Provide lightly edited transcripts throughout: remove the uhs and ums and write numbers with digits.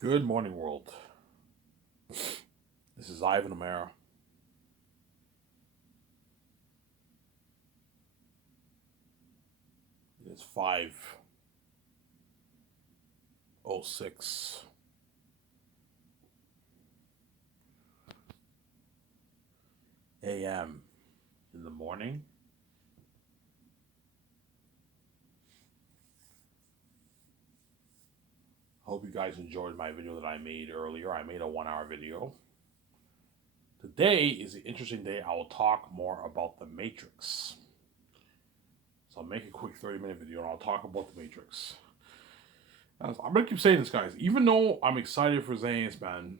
Good morning, world. This is Ivan O'Mara. It's 5:06 a.m. in the morning. Hope you guys enjoyed my video that I made earlier. I made a 1 hour video. Today is an interesting day. I will talk more about the Matrix. So I'll make a quick 30-minute video and I'll talk about the Matrix. I'm going to keep saying this, guys. Even though I'm excited for Zane's, man,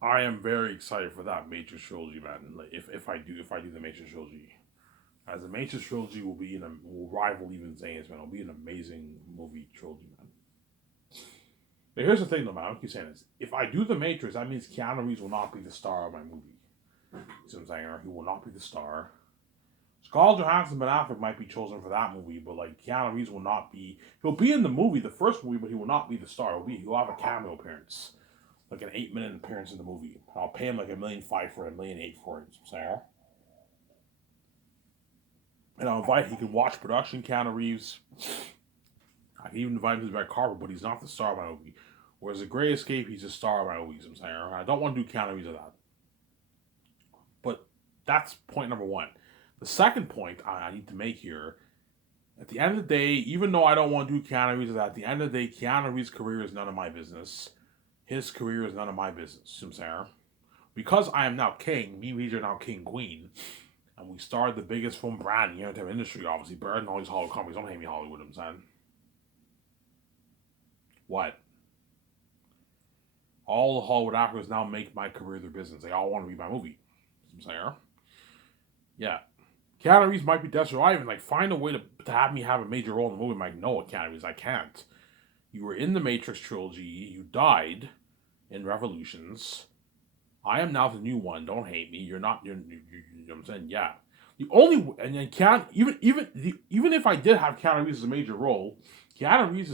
I am very excited for that Matrix trilogy, man. Like, if I do the Matrix trilogy, as the Matrix trilogy will rival even Zane's, man. It'll be an amazing movie trilogy, man. But here's the thing, though, man. I keep saying this. If I do the Matrix, that means Keanu Reeves will not be the star of my movie. You see what I'm saying? Or he will not be the star. Scarlett Johansson and Ben Affleck might be chosen for that movie, but like Keanu Reeves will not be. He'll be in the movie, the first movie, but he will not be the star. He'll have a cameo appearance, like an 8-minute appearance in the movie. I'll pay him like $1.5 million for it, $1.8 million for it. You know what I'm saying? And I'll invite. He can watch production. Keanu Reeves. I can even invite him to the red carpet, but he's not the star of my movie. Whereas The Great Escape, he's the star of my movie. You know what I'm saying? I don't want to do Keanu Reeves of that. But that's point number one. The second point I need to make here, at the end of the day, even though I don't want to do Keanu Reeves, at the end of the day, Keanu Reeves' career is none of my business. His career is none of my business. You know what I'm saying? Because I am now king, me, Reeves are now king, queen, and we started the biggest film brand in the entertainment industry, obviously, better than all these Hollywood companies. Don't hate me, Hollywood, I'm saying. What? All the Hollywood actors now make my career their business. They all want to be my movie. You know what I'm saying? Yeah. Keanu Reeves might be desperate. I even like find a way to have me have a major role in the movie. I'm like, no, Keanu Reeves, I can't. You were in the Matrix trilogy. You died in Revolutions. I am now the new one. Don't hate me. You're not. You know what I'm saying? Yeah. The only and then Keanu even if I did have Keanu Reeves as a major role, Keanu Reeves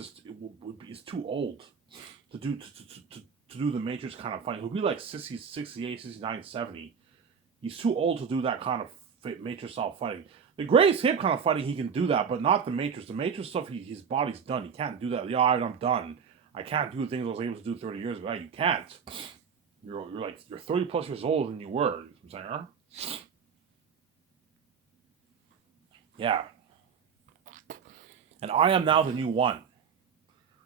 is too old to do to do the Matrix kind of fighting. He'll be like 60, 68, 69, 70. He's too old to do that kind of Matrix style fighting. The greatest hip kind of fighting he can do that, but not the Matrix. The Matrix stuff, his body's done. He can't do that. Yeah, I'm done. I can't do the things I was able to do 30 years ago. You can't. You're 30 plus years older than you were. You know what I'm saying? Yeah. And I am now the new one.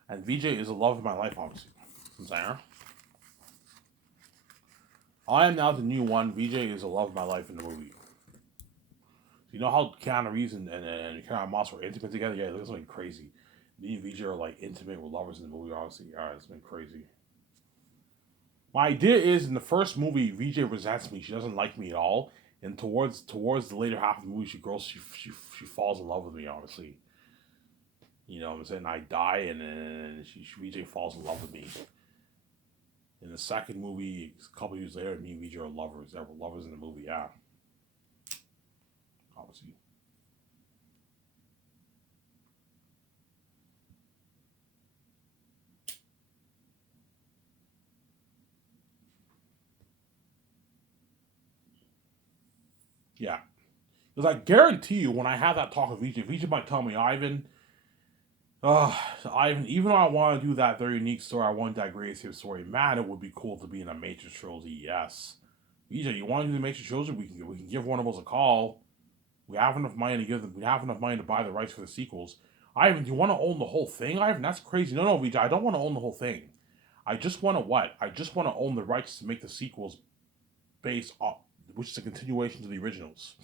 And VJ is the love of my life, obviously. You know what I'm saying? I am now the new one. VJ is the love of my life in the movie. You know how Keanu Reeves and Karen Moss were intimate together? Yeah, that's something crazy. Me and VJ are like intimate with lovers in the movie, obviously. Alright, it's been crazy. My idea is in the first movie, VJ resents me. She doesn't like me at all. And towards the later half of the movie, she falls in love with me, obviously. You know what I'm saying? I die and then VJ falls in love with me. In the second movie, a couple years later, me and VJ are lovers. They were lovers in the movie, yeah. Obviously. Yeah. Because I guarantee you, when I have that talk with VJ might tell me, Ivan, even though I want to do that very unique story, I want that greatest hit story. Man, it would be cool to be in a Matrix trilogy. Yes, VJ, you want to do the Matrix trilogy? We can give one of us a call. We have enough money to give them. We have enough money to buy the rights for the sequels. Ivan, do you want to own the whole thing, Ivan? That's crazy. No, VJ, I don't want to own the whole thing. I just want to what? I just want to own the rights to make the sequels based off, which is a continuation to the originals,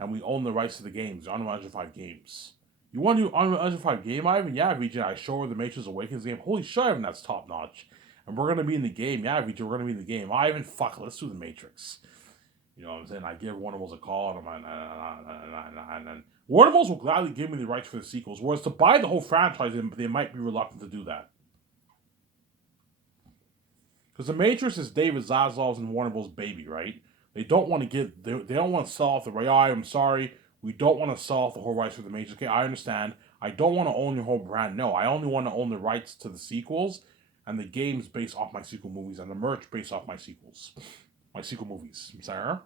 and we own the rights to the games, the Unreal Engine 5 games. You want to do Unreal Engine 5 game, Ivan? Yeah, VJ, I show her the Matrix Awakens game. Holy shit, Ivan, that's top notch. And we're gonna be in the game. Yeah, VJ, we're gonna be in the game. Ivan, fuck, let's do the Matrix. You know what I'm saying? I give Warner Bros. A call, and Warner Bros. Will gladly give me the rights for the sequels. Whereas to buy the whole franchise, they might be reluctant to do that. Because the Matrix is David Zaslav's and Warner Bros. Baby, right? They don't want to they don't want to sell off the right. I'm sorry, we don't want to sell off the whole rights for the Matrix. Okay, I understand. I don't want to own your whole brand. No, I only want to own the rights to the sequels, and the games based off my sequel movies, and the merch based off my sequel movies. Sarah,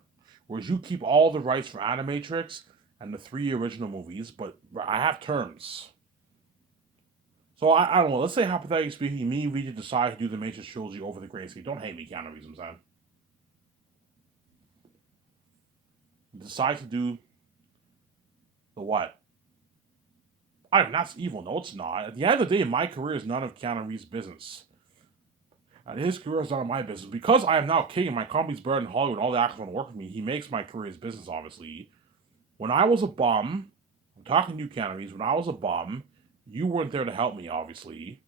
whereas you keep all the rights for Animatrix and the 3 original movies, but I have terms. So I don't know. Let's say hypothetically speaking, me and Vijay decide to do the Matrix trilogy over the Great Escape. Don't hate me, Keanu Reeves. I'm saying. Decide to do the what? I mean, that's evil. No, it's not. At the end of the day, my career is none of Keanu Reeves' business. And his career is none of my business. Because I am now king and my company's better in Hollywood, all the actors want to work with me, he makes my career his business, obviously. When I was a bum, I'm talking to you, Keanu Reeves, when I was a bum, you weren't there to help me, obviously.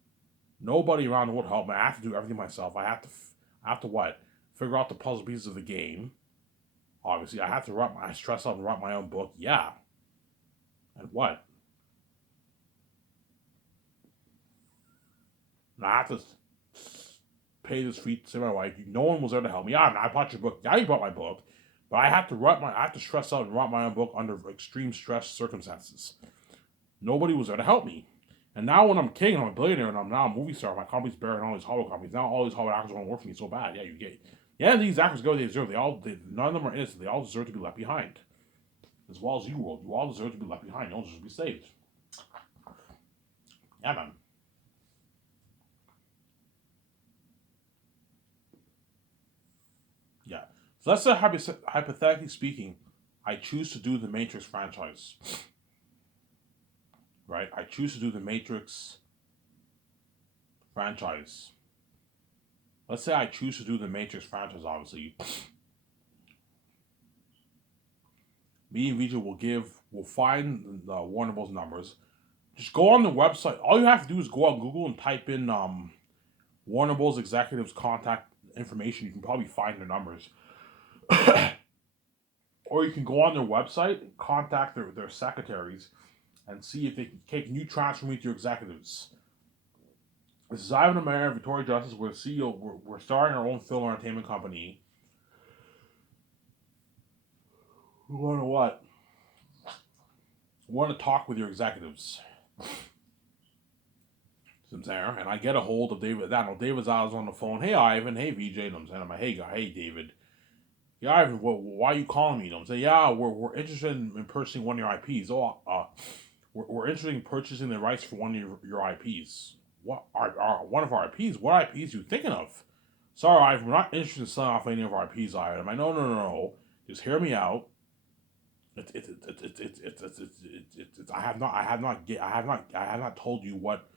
Nobody around the world helped me. I have to do everything myself. I have to what? Figure out the puzzle pieces of the game. Obviously, I have to stress out and write my own book. Yeah. And what? And I have to pay this fee to say my wife. No one was there to help me. Yeah, I bought your book. Yeah, you bought my book. But I have to stress out and write my own book under extreme stress circumstances. Nobody was there to help me. And now when I'm king and I'm a billionaire and I'm now a movie star, my company's better than all these Hollywood companies. Now all these Hollywood actors want to work for me so bad. Yeah, you get. Yeah, these actors go, they deserve. None of them are innocent. They all deserve to be left behind. As well as you will. You all deserve to be left behind. You all deserve to be saved. Yeah, man. Yeah. So let's say, hypothetically speaking, I choose to do the Matrix franchise. Right? I choose to do the Matrix franchise. Let's say I choose to do the Matrix franchise, obviously. Me and Vijay will find the Warner Bros. Numbers. Just go on the website. All you have to do is go on Google and type in Warner Bros. Executives' contact information. You can probably find their numbers. Or you can go on their website and contact their secretaries and see if they can you transfer me to your executives. This is Ivan Mayer, Victoria Justice. We're CEO. We're starting our own film entertainment company. We want to what? We want to talk with your executives. And I get a hold of David. David's always on the phone. Hey Ivan. Hey VJ. I'm like, hey guy. Hey David. Yeah, Ivan. Why are you calling me? I'm saying, yeah, we're interested in purchasing one of your IPs. We're interested in purchasing the rights for one of your IPs. What are one of our IPs? What IPs are you thinking of? Sorry, Ivan. We're not interested in selling off any of our IPs, Ivan. I'm like, no. Just hear me out. I have not told you what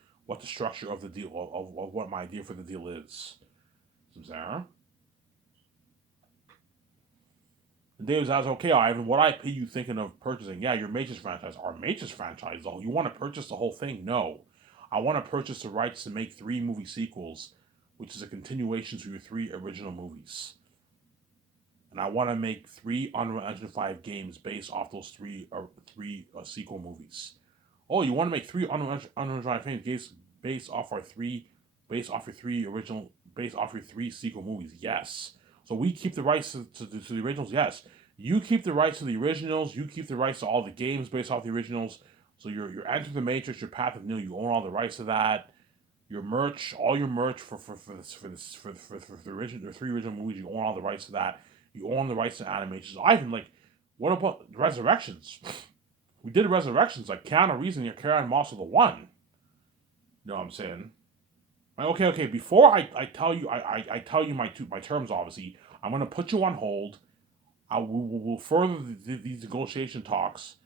the structure of the deal of what my idea for the deal is. Sarah? And David says, okay, Ivan, what IP you thinking of purchasing? Yeah, your Matrix franchise. Our Matrix franchise, though. You want to purchase the whole thing? No. I want to purchase the rights to make 3 movie sequels, which is a continuation to your 3 original movies. And I want to make 3 Unreal Engine 5 games based off those 3 sequel movies. Oh, you want to make 3 Unreal Engine 5 games based off your 3 sequel movies? Yes. So we keep the rights to the originals? Yes. You keep the rights to the originals. You keep the rights to all the games based off the originals. So you're Enter the Matrix, your Path of Neo. You own all the rights to that. Your merch, all your merch for the original, the 3 original movies, you own all the rights to that. You own the rights to animations. Ivan, like, what about Resurrections? We did Resurrections, like Keanu Reeves and Karen Moss are the one. You know what I'm saying? Like, okay. Before I tell you, I tell you my terms. Obviously, I'm gonna put you on hold. We'll further these negotiation talks.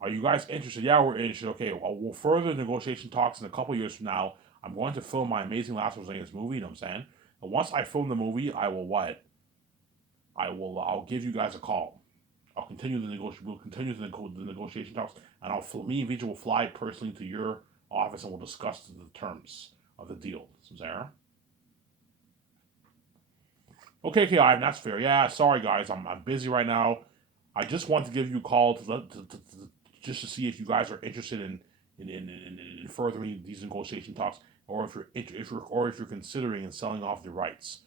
Are you guys interested? Yeah, we're interested. Okay, we'll further negotiation talks in a couple years from now. I'm going to film my Amazing Last of Us movie. You know what I'm saying? And once I film the movie, I will what? I'll give you guys a call. I'll continue the negotiation. We'll continue the negotiation talks, and me and Vijay will fly personally to your office, and we'll discuss the terms of the deal. Sarah. Okay, Ivan, that's fair. Yeah, sorry guys, I'm busy right now. I just want to give you a call just to see if you guys are interested in furthering these negotiation talks, or if you're considering and selling off the rights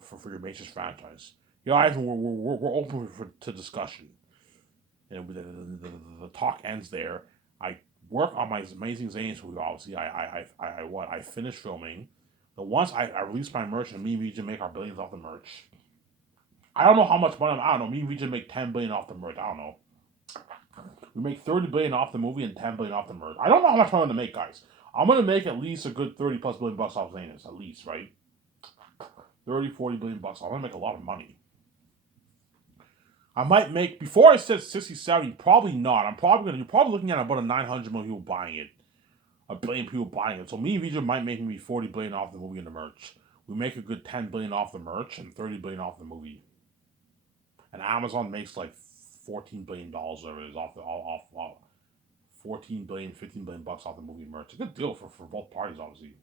for your Matrix franchise. Yeah, Ivan, we're open to discussion. And the talk ends there. I work on my Amazing Zanes movie. Obviously, I finished filming. But once I release my merch and me and VJ make our billions off the merch, I don't know how much money. I don't know. Me and VJ make 10 billion off the merch. I don't know. We make 30 billion off the movie and 10 billion off the merch. I don't know how much money I'm gonna make, guys. I'm gonna make at least a good 30 plus billion bucks off Zanus, at least, right? 30, 40 billion bucks. I'm gonna make a lot of money. I might make, before I said 60, 70, probably not. You're probably looking at about a 900 million people buying it. A billion people buying it. So me and Vijay might make maybe 40 billion off the movie and the merch. We make a good 10 billion off the merch and 30 billion off the movie. And Amazon makes like $14 billion whatever it is off 14 billion, 15 billion bucks off the movie merch. It's a good deal for both parties, obviously.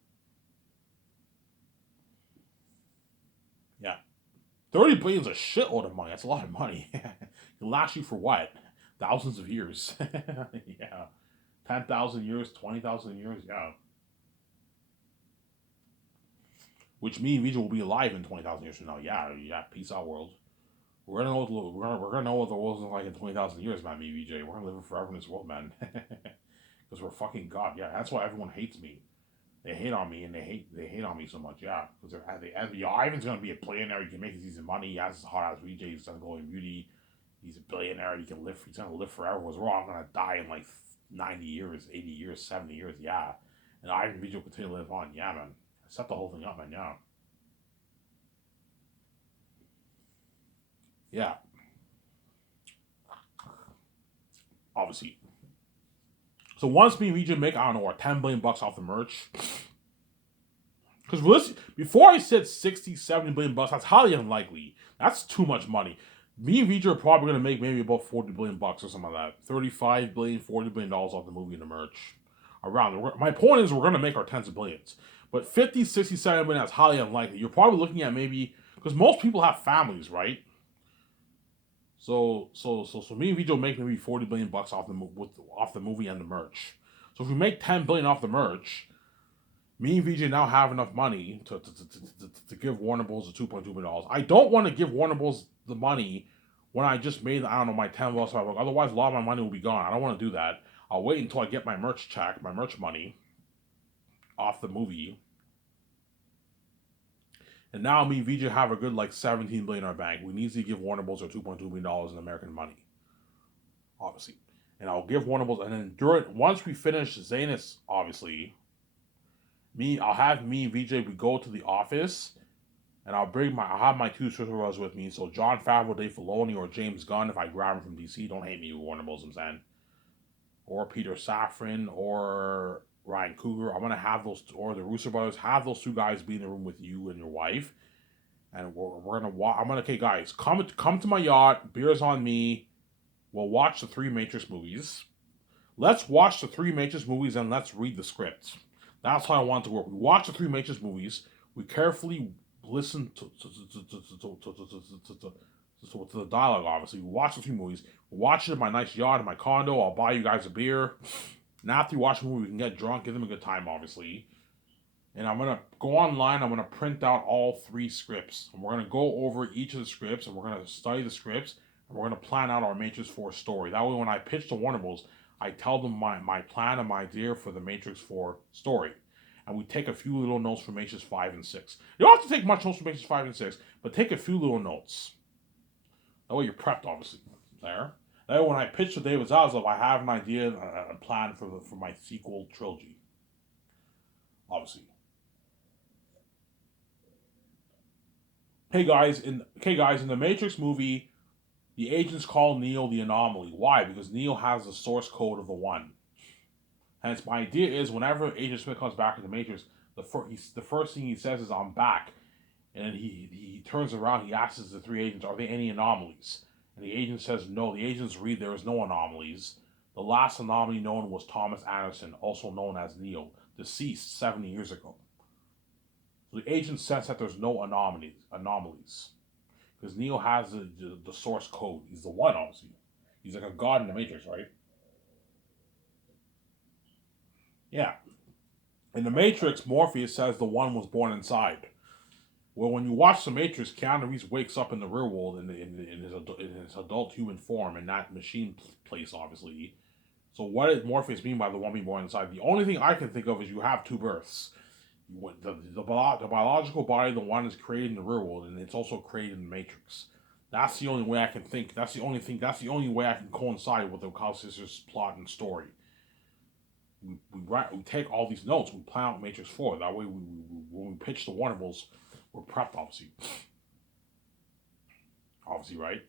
Yeah. 30 billion is a shitload of money. That's a lot of money. It'll last you for what? Thousands of years. Yeah. 10,000 years, 20,000 years, yeah. Which means Vijay will be alive in 20,000 years from now. Yeah. Peace out, world. We're gonna know what the world's like in 20,000 years, man. Me, VJ. We're gonna live forever in this world, man. Because we're fucking God. Yeah, that's why everyone hates me. They hate on me, and they hate on me so much. Yeah, because Ivan's gonna be a billionaire. He can make his easy money. He has his hot ass VJ. He's gonna go in beauty. He's a billionaire. He's gonna live forever. Whereas we're all gonna die in like 90 years, 80 years, 70 years. Yeah, and Ivan and VJ will continue to live on. Yeah, man. Set the whole thing up, man. Yeah. Yeah. Obviously. So once me and VJ make, I don't know, what, 10 billion bucks off the merch. Because before I said 60, 70 billion bucks, that's highly unlikely. That's too much money. Me and VJ are probably going to make maybe about 40 billion bucks or something like that. 35 billion, $40 billion off the movie and the merch. Around. My point is we're going to make our tens of billions. But 50, 60, 70 billion, that's highly unlikely. You're probably looking at maybe, because most people have families, right? So me and Vito make maybe 40 billion bucks off the movie and the merch. So if we make 10 billion off the merch, me and VJ now have enough money to give Warner Bros. The $2.2 billion. I don't want to give Warner Bros. The money when I just made, I don't know, my 10 bucks. Otherwise, a lot of my money will be gone. I don't want to do that. I'll wait until I get my merch check, my merch money off the movie. And now me and VJ have a good like 17 billion in our bank. We need to give Warner Bros. Our $2.2 billion in American money. Obviously. And I'll give Warner Bros. And then once we finish Zanus, obviously, I'll have me and VJ, we go to the office, and I'll have my two Twitter brothers with me. So Jon Favreau, Dave Filoni, or James Gunn, if I grab him from DC, don't hate me with Warner Bros. I'm saying, or Peter Safran, or Ryan Coogler. I'm gonna have those, or the Russo brothers, have those two guys be in the room with you and your wife, and we're gonna watch. Okay, guys, come to my yacht. Beers on me. We'll watch the 3 Matrix movies. Let's watch the 3 Matrix movies and let's read the scripts. That's how I want it to work. We watch the 3 Matrix movies. We carefully listen to the dialogue, obviously. We watch the 3 movies. We watch it in my nice yacht, in my condo. I'll buy you guys a beer. And after you watch the movie, we can get drunk, give them a good time, obviously. And I'm going to go online. I'm going to print out all 3 scripts. And we're going to go over each of the scripts, and we're going to study the scripts, and we're going to plan out our Matrix 4 story. That way, when I pitch to Warner Bros., I tell them my plan and my idea for the Matrix 4 story. And we take a few little notes from Matrix 5 and 6. You don't have to take much notes from Matrix 5 and 6, but take a few little notes. That way you're prepped, obviously. There. That way when I pitch to David Zaslav, I have an idea and a plan for my sequel trilogy. Obviously. Hey guys, in the Matrix movie, the agents call Neo the anomaly. Why? Because Neo has the source code of the One. Hence, my idea is whenever Agent Smith comes back in the Matrix, the first thing he says is, "I'm back." And then he turns around, he asks the 3 agents, "Are there any anomalies?" And the agent says, "No." The agents read, "There is no anomalies. The last anomaly known was Thomas Anderson, also known as Neo, deceased 70 years ago." So the agent sense that there's no anomalies. Because Neo has the source code. He's the One, obviously. He's like a god in the Matrix, right? Yeah. In the Matrix, Morpheus says the One was born inside. Well, when you watch the Matrix, Keanu Reeves wakes up in the real world in his adult human form in that machine place, obviously. So what does Morpheus mean by the One being born inside? The only thing I can think of is you have 2 births. The biological body, the one is created in the real world, and it's also created in the Matrix. That's the only way I can think. That's the only thing. That's the only way I can coincide with the Wachowski sisters' plot and story. We take all these notes, we plan out Matrix 4. That way, when we pitch the Warner Bros., we're prepped, obviously. Obviously, right?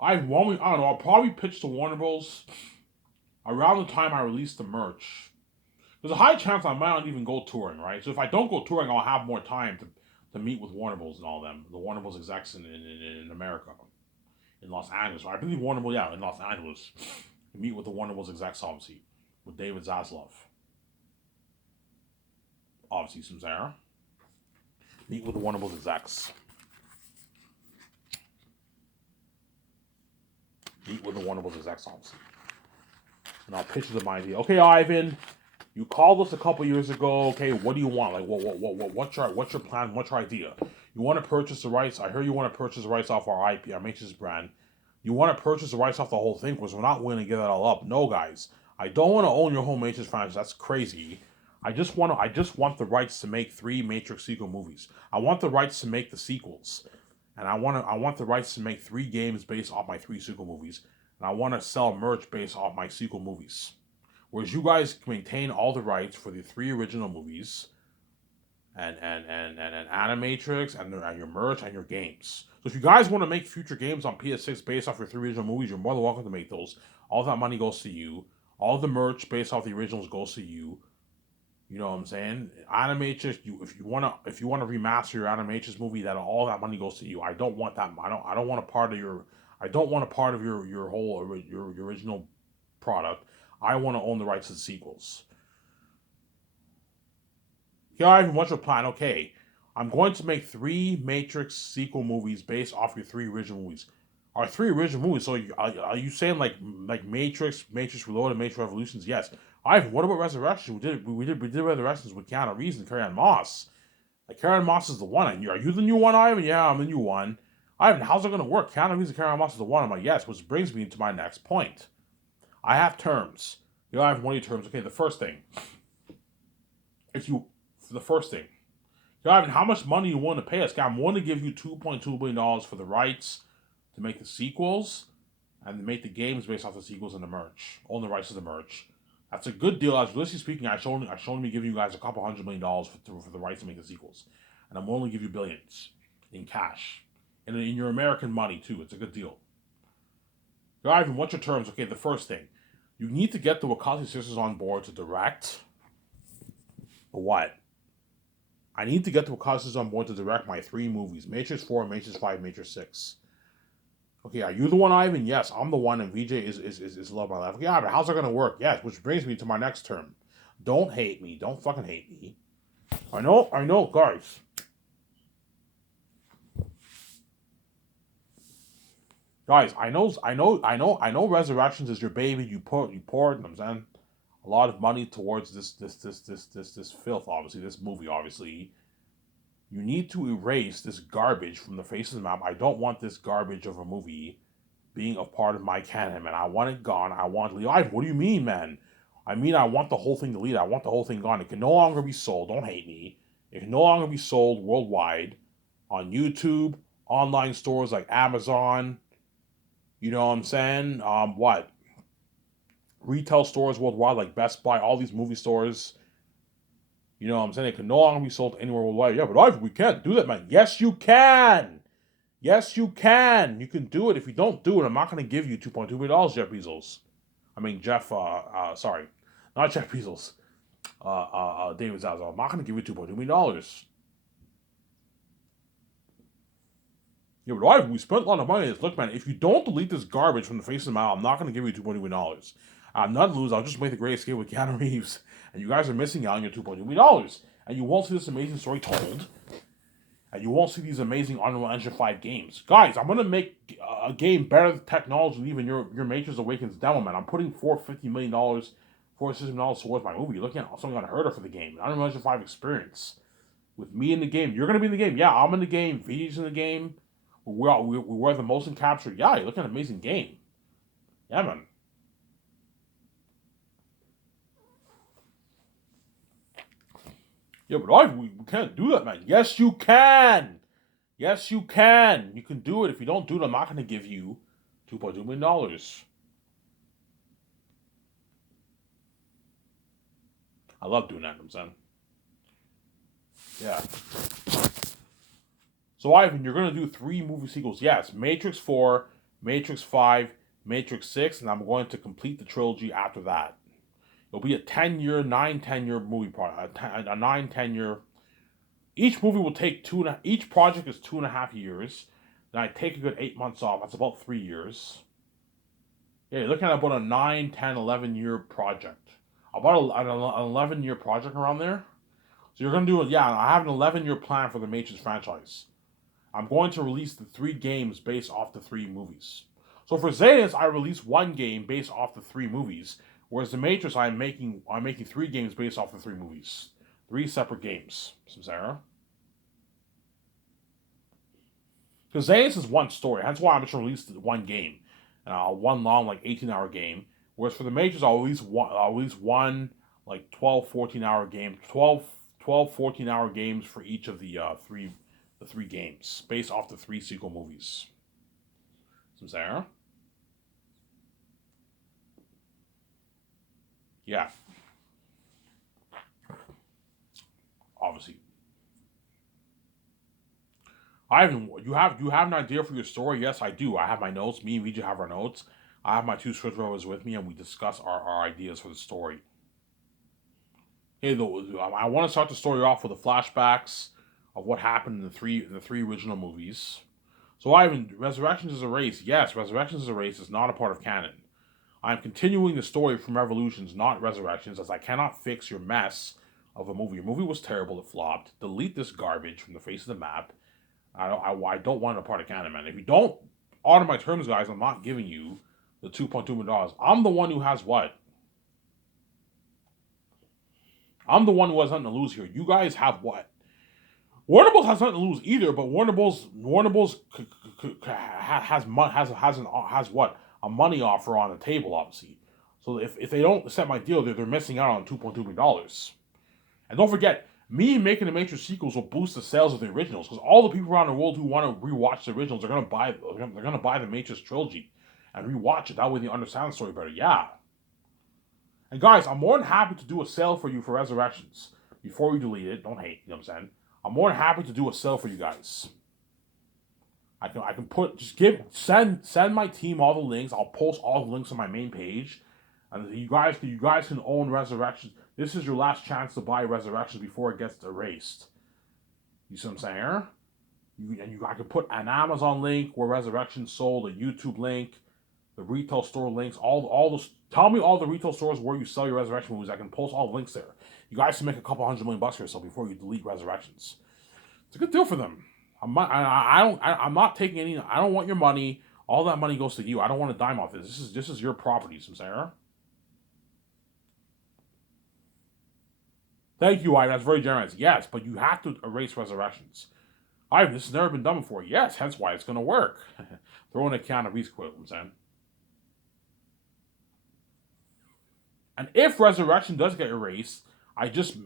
I don't know. I'll probably pitch the Warner Bros. Around the time I release the merch. There's a high chance I might not even go touring, right? So if I don't go touring, I'll have more time to meet with Warner Bros. And all them, the Warner Bros. Execs in America, in Los Angeles. Right? I believe Warner Bros. Yeah, in Los Angeles. Meet with the Warner Bros. Execs, obviously, with David Zaslav. Obviously, Samsara. Meet with the Warner Bros. Execs. Meet with the Warner Bros. Execs, obviously. And I'll pitch them my idea. Okay, Ivan, you called us a couple years ago. Okay, what do you want? Like, what's your plan? What's your idea? You want to purchase the rights? I hear you want to purchase the rights off our IP, our Matrix brand. You want to purchase the rights off the whole thing because we're not willing to give that all up. No, guys, I don't want to own your whole Matrix franchise. That's crazy. I just want the rights to make 3 Matrix sequel movies. I want the rights to make the sequels, and I want the rights to make 3 games based off my 3 sequel movies. And I want to sell merch based off my sequel movies. Whereas you guys maintain all the rights for the 3 original movies and Animatrix and your merch and your games. So if you guys want to make future games on PS6 based off your 3 original movies, you're more than welcome to make those. All that money goes to you. All the merch based off the originals goes to you. You know what I'm saying? Animatrix, if you wanna remaster your Animatrix movie, that all that money goes to you. I don't want that. I don't want a part of your. I don't want a part of your whole your original product. I want to own the rights to the sequels. Here, Ivan, what's your plan? Okay, I'm going to make 3 Matrix sequel movies based off your 3 original movies. Our 3 original movies. So are you saying like Matrix Reloaded, Matrix Revolutions? Yes. Ivan, what about Resurrection? We did Resurrections with Keanu Reeves and Carrie-Anne Moss. Like Carrie-Anne Moss is the one. Are you the new one, Ivan? Yeah, I'm the new one. Ivan, how's it going to work? Keanu Reeves and Carrie-Anne Moss is the one. I'm like, yes, which brings me to my next point. I have terms. You know, I have one of your terms. Okay, the first thing. Ivan, how much money you want to pay us? I'm willing to give you $2.2 billion for the rights to make the sequels and to make the games based off the sequels and the merch. Own the rights to the merch. That's a good deal. As realistically speaking, I should only be giving you guys a couple $100 million for the rights to make the sequels. And I'm willing to give you billions in cash. And in your American money, too. It's a good deal. Ivan, what's your terms? Okay, the first thing. You need to get the Wachowski sisters on board to direct. But what? I need to get the Wachowski sisters on board to direct my 3 movies. Matrix 4, Matrix 5, Matrix 6. Okay, are you the one, Ivan? Yes, I'm the one, and VJ is love my life. Okay, Ivan, how's that going to work? Yes, which brings me to my next term. Don't hate me. Don't fucking hate me. I know, guys. Guys, I know Resurrections is your baby. You poured, you know what I'm saying, a lot of money towards this filth, obviously, this movie, obviously. You need to erase this garbage from the face of the map. I don't want this garbage of a movie being a part of my canon, man. I want it gone. I want it to leave. What do you mean, man? I mean, I want the whole thing deleted. I want the whole thing gone. It can no longer be sold. Don't hate me. It can no longer be sold worldwide on YouTube, online stores like Amazon. You know what I'm saying? What? Retail stores worldwide like Best Buy, all these movie stores. You know what I'm saying? It can no longer be sold anywhere worldwide. Yeah, but Ivan, we can't do that, man. Yes, you can. Yes, you can. You can do it. If you don't do it, I'm not going to give you $2.2 billion, Jeff Bezos. I mean, sorry. Not Jeff Bezos. David Zaslav. I'm not going to give you $2.2 million. Yeah, but Ivan, we spent a lot of money on this. Look, man, if you don't delete this garbage from the face of the map, I'm not going to give you $2.2 million. I'm not lose. I'll just make the Great Escape with Keanu Reeves. And you guys are missing out on your $2.2 million. And you won't see this amazing story told. And you won't see these amazing Unreal Engine 5 games. Guys, I'm going to make a game better technology than even your Matrix Awakens demo, man. I'm putting $450 million, $460 million towards my movie. You're looking at something unheard of for the game. Unreal Engine 5 experience. With me in the game. You're going to be in the game. Yeah, I'm in the game. VJ's in the game. We're the motion capture. Yeah, you're looking at an amazing game. Yeah, man. Yeah, but we can't do that, man. Yes, you can. Yes, you can. You can do it. If you don't do it, I'm not going to give you $2.2 million. I love doing that, I'm saying. Yeah. So, Ivan, you're going to do 3 movie sequels. Yes, Matrix 4, Matrix 5, Matrix 6, and I'm going to complete the trilogy after that. It'll be a 10-year, 9-10-year movie project. A 9-10-year. Each movie will take each project is 2.5 years. Then I take a good 8 months off. That's about 3 years. Yeah, you're looking at about a 9, 10, 11-year project. About an 11-year project around there. So you're going to do it. Yeah, I have an 11-year plan for the Matrix franchise. I'm going to release the 3 games based off the 3 movies. So for Xehanort, I release 1 game based off the 3 movies, whereas the Matrix, I'm making 3 games based off the 3 movies, 3 separate games. Samsara. Because Xehanort is one story. That's why I'm just release 1 game, one long 18-hour game. Whereas for the Matrix, I'll release one 12, 14-hour game, 12, 14-hour games for each of the 3 games based off the 3 sequel movies. Samsara. Yeah. Obviously. Ivan, you have an idea for your story? Yes, I do. I have my notes. Me and Vijay have our notes. I have my 2 script brothers with me, and we discuss our ideas for the story. Hey, though, I want to start the story off with the flashbacks of what happened in the three original movies. So, Ivan, Resurrections is a race. Yes, Resurrections is a race. It's not a part of canon. I'm continuing the story from Revolutions, not Resurrections, as I cannot fix your mess of a movie. Your movie was terrible. It flopped. Delete this garbage from the face of the map. I don't want it a part of canon, man. If you don't honor my terms, guys, I'm not giving you the $2.2 million. I'm the one who has what? I'm the one who has nothing to lose here. You guys have what? Warner Bros has nothing to lose either, but Warner Bros has what? A money offer on the table, obviously. So if they don't accept my deal, they're missing out on $2.2 million. And don't forget, me making the Matrix sequels will boost the sales of the originals, because all the people around the world who want to rewatch the originals are gonna buy the Matrix trilogy and rewatch it. That way they understand the story better. Yeah. And guys, I'm more than happy to do a sale for you for Resurrections. Before we delete it, don't hate, you know what I'm saying? I'm more than happy to do a sale for you guys. I can send my team all the links. I'll post all the links on my main page. And you guys can own Resurrections. This is your last chance to buy Resurrections before it gets erased. You see what I'm saying? I can put an Amazon link where Resurrections sold, a YouTube link, the retail store links, all those. Tell me all the retail stores where you sell your Resurrection movies. I can post all the links there. You guys can make a couple $100 million for yourself before you delete Resurrections. It's a good deal for them. I'm not taking any. I don't want your money. All that money goes to you. I don't want a dime off this. This is your property, Samsara. Thank you, Ivan. That's very generous. Yes, but you have to erase Resurrections. Ivan, this has never been done before. Yes, hence why it's going to work. Throw in a Keanu Reeves quote, I'm saying. And if Resurrection does get erased,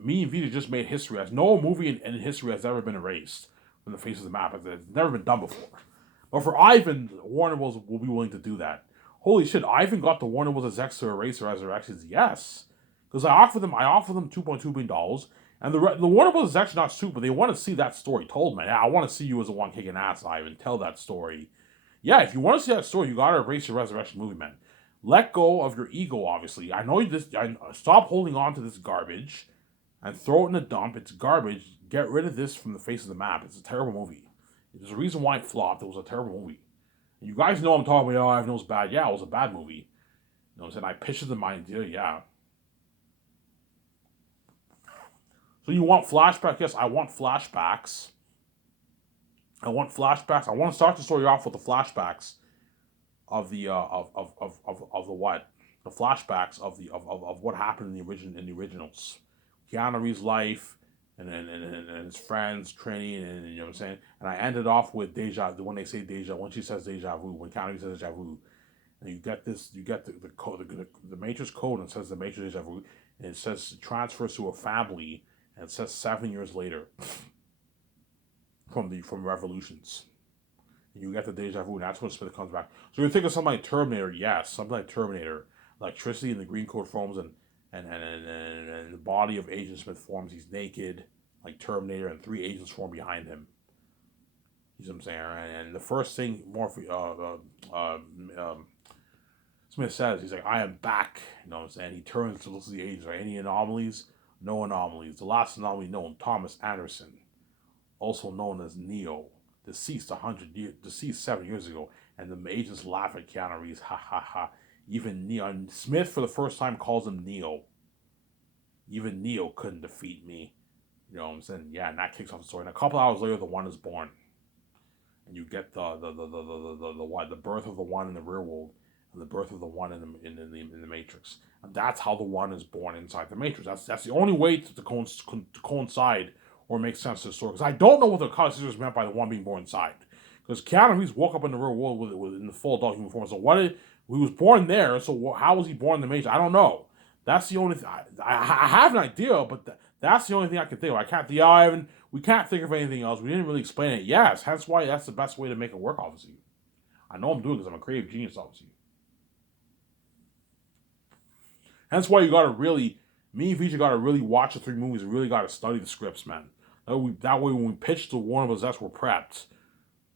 me and Vita just made history, as no movie in history has ever been erased from the face of the map. It's never been done before. But for Ivan, Warner Bros. Will be willing to do that. Holy shit, Ivan got the Warner Bros. Execs to erase Resurrections. Yes. Because I offer them $2.2 million, and the Warner Bros. Execs are not stupid. They want to see that story told, man. I want to see you as the one kicking ass, Ivan. Tell that story. Yeah, if you want to see that story, you gotta erase your Resurrection movie, man. Let go of your ego, obviously. I know stop holding on to this garbage and throw it in the dump. It's garbage. Get rid of this from the face of the map. It's a terrible movie. There's a reason why it flopped. It was a terrible movie. And you guys know I'm talking about, I know it's bad. Yeah, it was a bad movie. You know what I'm saying? I pitched the idea, yeah. So you want flashbacks? Yes, I want flashbacks. I want to start the story off with the flashbacks of the the what? The flashbacks of what happened in the originals. Keanu Reeves' life and his friends training, and you know what I'm saying. And I ended off with when they say when she says deja vu, when Keanu Reeves says deja vu, and you get the code, the Matrix code, and it says the Matrix deja vu, and it says transfers to a family And it says 7 years later from Revolutions. And you get the deja vu, and that's when Smith comes back. So you think of something like Terminator, yes, something like Terminator. Electricity and the green code forms, and the body of Agent Smith forms. He's naked, like Terminator, and 3 agents form behind him. You know what I'm saying? And the first thing Smith says, he's like, I am back. You know what I'm saying? He turns to look at the agents. Are any anomalies? No anomalies. The last anomaly known, Thomas Anderson, also known as Neo, deceased 7 years ago. And the agents laugh at Keanu Reeves. Ha ha ha. Even Neo. And Smith, for the first time, calls him Neo. Even Neo couldn't defeat me. You know what I'm saying? Yeah, and that kicks off the story. And a couple hours later, the One is born. And you get the birth of the One in the real world, and the birth of the One in the Matrix. And that's how the One is born inside the Matrix. That's the only way to coincide or make sense to the story. Because I don't know what the Constitution meant by the One being born inside. Because Keanu Reeves woke up in the real world with in the full adult human form. So he was born there. So how was he born in the Matrix? I don't know. That's the only thing. I have an idea, but that's the only thing I can think of. I can't. We can't think of anything else. We didn't really explain it. Yes, hence why that's the best way to make it work. Obviously, I know I'm doing because I'm a creative genius. Obviously, hence why me and Vijay got to really watch the 3 movies and really got to study the scripts, man. That way, when we pitch to Warner Bros., we're prepped.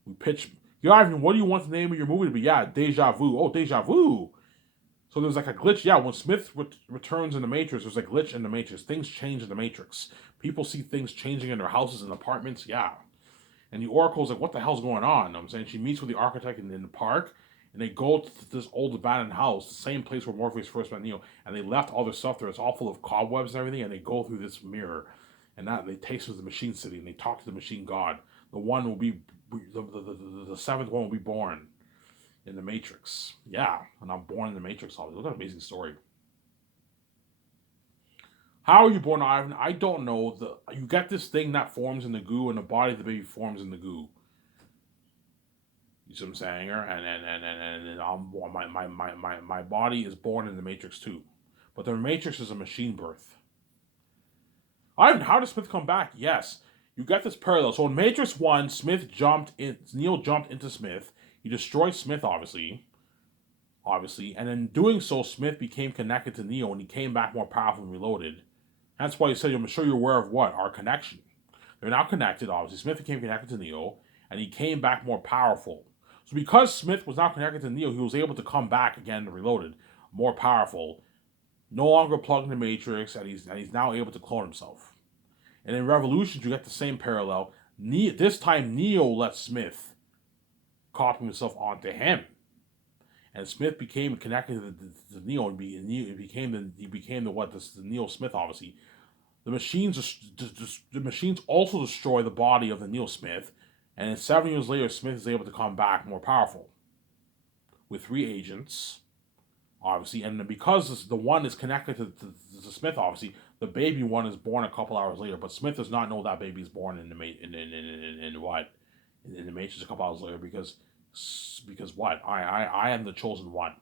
We pitch. Ivan, what do you want the name of your movie to be? Yeah, Deja Vu. Oh, Deja Vu. So there's like a glitch. Yeah, when Smith returns in the Matrix, there's a glitch in the Matrix. Things change in the Matrix. People see things changing in their houses and apartments. Yeah. And the Oracle's like, what the hell's going on? You know what I'm saying? She meets with the architect in the park, and they go to this old abandoned house, the same place where Morpheus first met Neo, and they left all their stuff there. It's all full of cobwebs and everything, and they go through this mirror, and they taste of the machine city, and they talk to the machine god. The one will be, the 7th one will be born in the Matrix. Yeah, and I'm born in the Matrix. Look at an amazing story. How are you born, Ivan? I don't know. You get this thing that forms in the goo, and the body of the baby forms in the goo. You see what I'm saying? And I'm born. My body is born in the Matrix too, but the Matrix is a machine birth. Ivan, how does Smith come back? Yes, you get this parallel. So in Matrix 1, Neo jumped into Smith. He destroyed Smith, obviously, and in doing so, Smith became connected to Neo, and he came back more powerful and reloaded. That's why he said, I'm sure you're aware of what? Our connection. They're now connected, obviously. Smith became connected to Neo, and he came back more powerful. So because Smith was now connected to Neo, he was able to come back again reloaded, more powerful, no longer plugged in the Matrix, and he's now able to clone himself. And in Revolutions, you get the same parallel. This time, Neo let Smith copy himself onto him, and Smith became connected to Neo, and he became the Neo Smith. Obviously, the machines also destroy the body of the Neo Smith, and then 7 years later, Smith is able to come back more powerful with 3 agents, obviously, and because the One is connected to Smith, obviously, the baby One is born a couple hours later, but Smith does not know that baby is born in the Matrix a couple hours later because what? I am the chosen one.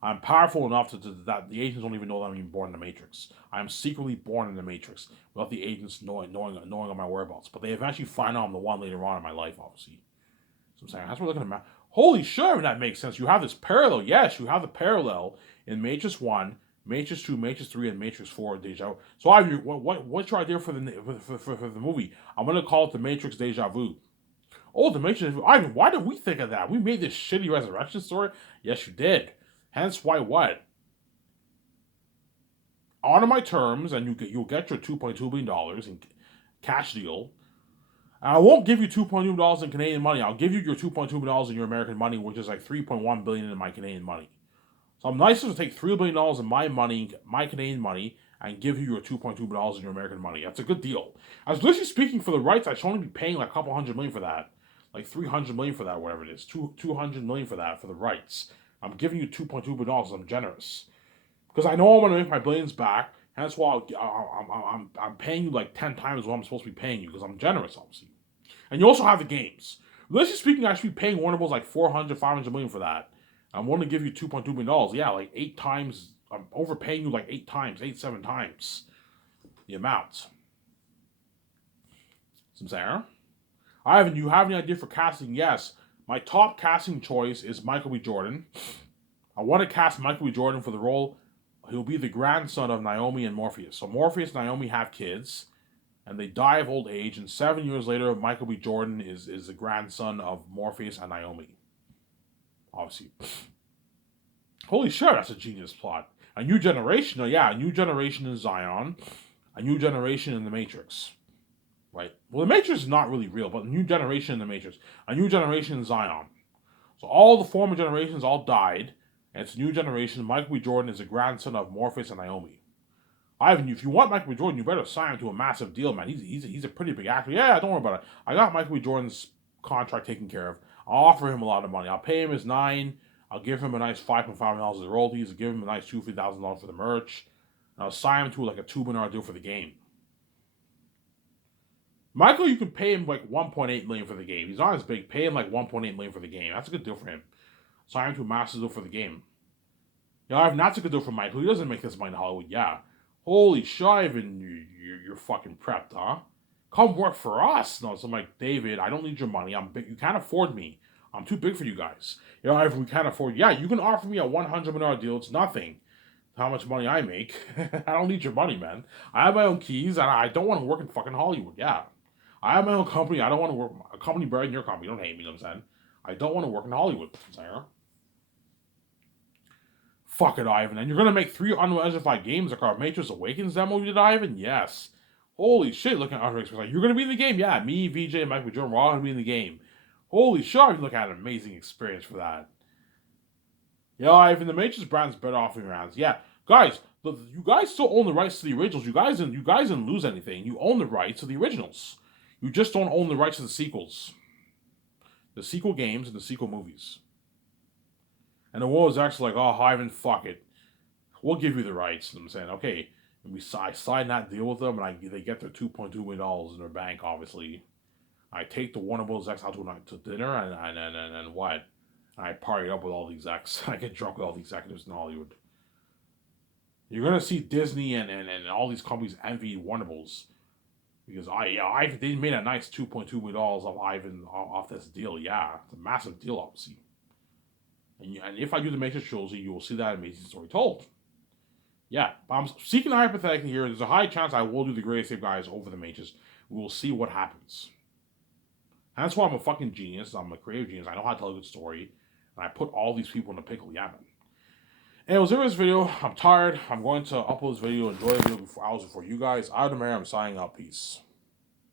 I'm powerful enough that the agents don't even know that I'm even born in the Matrix. I'm secretly born in the Matrix without the agents knowing of my whereabouts. But they eventually find out I'm the one later on in my life, obviously. So I'm saying that's what we're looking at. Holy shit, that makes sense. You have this parallel. Yes, you have the parallel in Matrix 1, Matrix 2, Matrix 3, and Matrix 4 Deja Vu. So what's your idea for the movie? I'm gonna call it the Matrix Deja Vu. Oh, the Matrix. Ivan, why did we think of that? We made this shitty resurrection story. Yes, you did. Hence, why what? Honor my terms, and you'll get your $2.2 billion in cash deal. And I won't give you $2.2 billion in Canadian money. I'll give you your $2.2 billion in your American money, which is like $3.1 billion in my Canadian money. So I'm nicer to take $3 billion in my money, my Canadian money, and give you your $2.2 billion in your American money. That's a good deal. As literally speaking, for the rights, I should only be paying like a couple $100 million for that. Like $300 million for that, whatever it is. $200 million for that, for the rights. I'm giving you $2.2 billion. I'm generous. Because I know I'm going to make my billions back. And that's why I'm paying you like 10 times what I'm supposed to be paying you. Because I'm generous, obviously. And you also have the games. Literally speaking, I should be paying Warner Bros. Like $400, $500 million for that. I'm willing to give you $2.2 billion. Yeah, like 8 times. I'm overpaying you like 8 times, 7 times the amount. Some Sarah. Ivan, you have any idea for casting? Yes. My top casting choice is Michael B. Jordan. I want to cast Michael B. Jordan for the role. He'll be the grandson of Naomi and Morpheus. So Morpheus and Naomi have kids, and they die of old age. And 7 years later, Michael B. Jordan is the grandson of Morpheus and Naomi. Obviously. Holy shit, that's a genius plot. A new generation. A new generation in Zion. A new generation in the Matrix. Right? Well, the Matrix is not really real, but a new generation in the Matrix. A new generation in Zion. So all the former generations all died, and it's a new generation. Michael B. Jordan is the grandson of Morpheus and Naomi. Ivan, if you want Michael B. Jordan, you better sign him to a massive deal, man. He's a pretty big actor. Yeah, don't worry about it. I got Michael B. Jordan's contract taken care of. I'll offer him a lot of money. I'll pay him his $9. I'll give him a nice $5.5 million of the royalties. I'll give him a nice $2,000 for the merch. And I'll sign him to like a $2 million deal for the game. Michael, you can pay him like $1.8 million for the game. He's not as big. Pay him like $1.8 million for the game. That's a good deal for him. Sign him to a massive deal for the game. Yeah, that's a good deal for Michael. He doesn't make this money in Hollywood. Yeah. Holy Shivan, you're fucking prepped, huh? Come work for us. No, so I'm like, David, I don't need your money. I'm big. You can't afford me. I'm too big for you guys. If we can't afford, you can offer me a $100 million deal. It's nothing. How much money I make. I don't need your money, man. I have my own keys, and I don't want to work in fucking Hollywood. Yeah. I have my own company. I don't want to work a company better than your company. Don't hate me, you know what I'm saying? I don't want to work in Hollywood, Sarah. Fuck it, Ivan. And you're gonna make 3 unidentified games like our Matrix Awakens demo you did, Ivan? Yes. Holy shit, looking at Outer Space. Like, you're gonna be in the game? Yeah, me, VJ, and Michael Jordan, we're all gonna be in the game. Holy shit, you're looking at an amazing experience for that. Yeah, Ivan, the Matrix brand's better off in rounds. Yeah. Guys, you guys still own the rights to the originals. You guys didn't lose anything. You own the rights to the originals. You just don't own the rights to the sequels. The sequel games and the sequel movies. And the world was actually like, oh, Ivan, fuck it. We'll give you the rights. And I'm saying, okay. And I sign that deal with them, and they get their $2.2 million in their bank, obviously. I take the Warner Bros. Execs out to dinner, and what? I party up with all the execs. I get drunk with all the executives in Hollywood. You're going to see Disney and all these companies envy Warner Bros. Because they made a nice $2.2 million off Ivan off this deal. Yeah, it's a massive deal, obviously. And if I do the Matrix trilogy, you will see that amazing story told. Yeah, but I'm seeking hypothetically here. There's a high chance I will do the Greatest Save Guys over the Matrix. We will see what happens. And that's why I'm a fucking genius. I'm a creative genius. I know how to tell a good story. And I put all these people in a pickle. Yeah, man. Anyways, in this video, I'm tired. I'm going to upload this video, enjoy the video hours before you guys. Out of the I'm signing out. Peace.